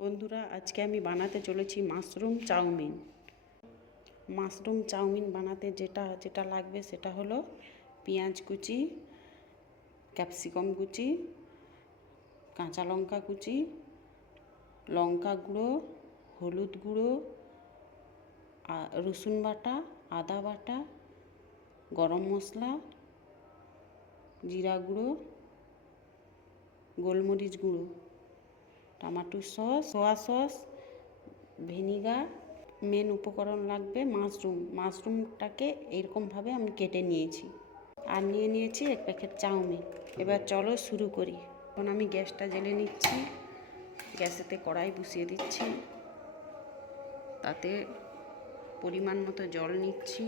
বন্ধুরা, আজকে আমি বানাতে চলেছি মাশরুম চাউমিন। মাশরুম চাউমিন বানাতে যেটা যেটা লাগবে সেটা হলো পেঁয়াজ কুচি, ক্যাপসিকাম কুচি, কাঁচা লঙ্কা কুচি, লঙ্কা গুঁড়ো, হলুদ গুঁড়ো রসুন বাটা, আদা বাটা, গরম মশলা, জিরা গুঁড়ো, গোলমরিচ গুঁড়ো। Tomato sauce soya sauce vinegar main উপকরণ লাগবে মাশরুম মাশরুমটাকে এরকমভাবে আমি কেটে নিয়েছি। আর নিয়ে নিয়েছি এক প্যাকেট চাউমিন। এবার চলো শুরু করি। এখন আমি গ্যাসটা জ্বেলে নিচ্ছি। গ্যাসেতে কড়াই বসিয়ে দিচ্ছি। তাতে পরিমাণ মতো জল নিচ্ছি।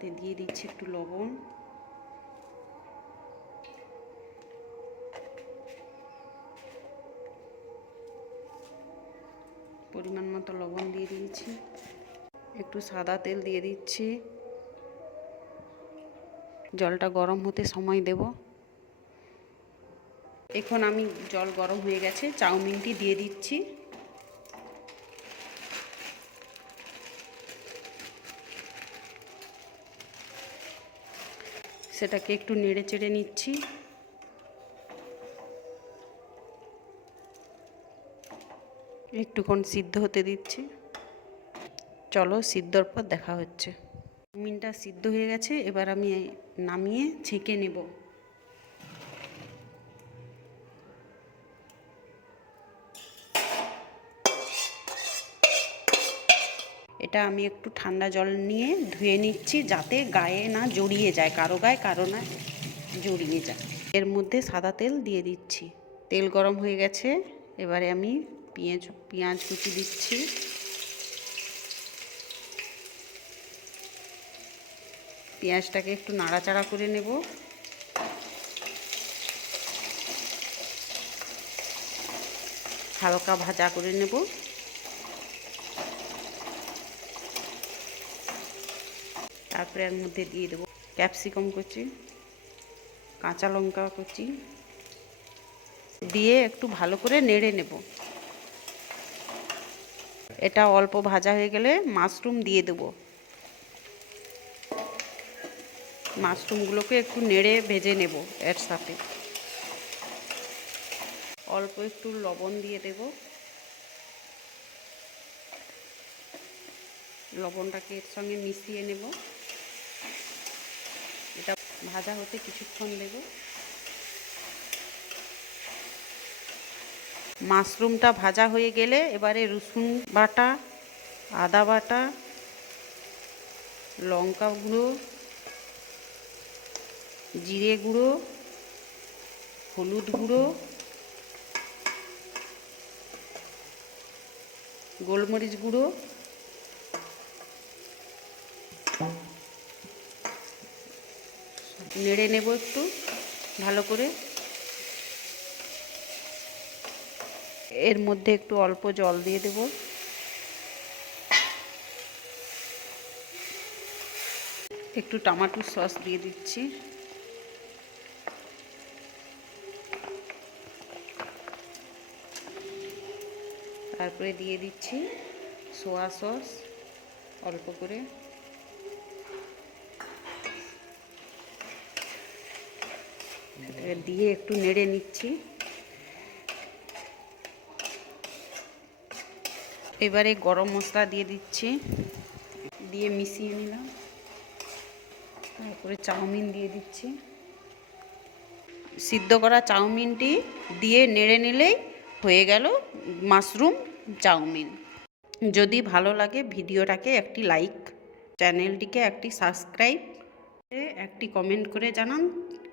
তাতে দিয়ে দিচ্ছি একটু লবণ। পরিমাণ মতো লবণ দিয়ে দিয়েছি। একটু সাদা তেল দিয়ে দিচ্ছি। জলটা গরম হতে সময় দেব। এখন আমি জল গরম হয়ে গেছে, চাউমিনটি দিয়ে দিচ্ছি। সেটাকে একটু নেড়ে চেড়ে নিচ্ছি। একটুক্ষণ সিদ্ধ হতে দিচ্ছি। চলো সিদ্ধর পর দেখা হচ্ছে। চাউমিনটা সিদ্ধ হয়ে গেছে, এবার আমি নামিয়ে ছেঁকে নেব। এটা আমি একটু ঠান্ডা জল নিয়ে ধুয়ে নিচ্ছি যাতে গায়ে না জড়িয়ে যায়, কারও গায়ে, কারও না জড়িয়ে যায়। এর মধ্যে সাদা তেল দিয়ে দিচ্ছি। তেল গরম হয়ে গেছে, এবারে আমি পেঁয়াজ পেঁয়াজ কুচি দিচ্ছি। পেঁয়াজটাকে একটু নাড়াচাড়া করে নেব। হালকা ভাজা করে নেব। তারপরে এর মধ্যে দিয়ে দেবো ক্যাপসিকাম কুচি, কাঁচা লঙ্কা কুচি। দিয়ে একটু ভালো করে নেড়ে নেব। এটা অল্প ভাজা হয়ে গেলে মাশরুম দিয়ে দেবো। মাশরুমগুলোকে একটু নেড়ে ভেজে নেব এর সাথে। অল্প একটু লবণ দিয়ে দেব। লবণটাকে এর সঙ্গে মিশিয়ে নেব। এটা ভাজা হতে কিছুক্ষণ দেব। মাশরুমটা ভাজা হয়ে গেলে এবারে রসুন বাটা, আদা বাটা, লঙ্কা গুঁড়ো, জিরে গুঁড়ো, হলুদ গুঁড়ো, গোলমরিচ গুঁড়ো নেড়ে নেব একটু, ভালো করে। এর মধ্যে একটু অল্প জল দিয়ে দেব। একটু টমাটোর সস দিয়ে দিচ্ছি। তারপরে দিয়ে দিচ্ছি সোয়া সস, অল্প করে। দিয়ে একটু নেড়ে নিচ্ছি। এবারে গরম মশলা দিয়ে দিচ্ছি। দিয়ে মিশিয়ে নিলাম। তারপরে চাউমিন দিয়ে দিচ্ছি। সিদ্ধ করা চাউমিনটি দিয়ে নেড়ে নিলেই হয়ে গেল মাশরুম চাউমিন। যদি ভালো লাগে ভিডিওটাকে একটি লাইক, চ্যানেলটিকে একটি সাবস্ক্রাইব, একটি কমেন্ট করে জানান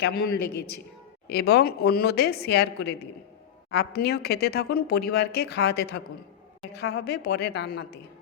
কেমন লেগেছে। এবং অন্যদের শেয়ার করে দিন। আপনিও খেতে থাকুন, পরিবারকে খাওয়াতে থাকুন। দেখা হবে পরে রান্নাতে।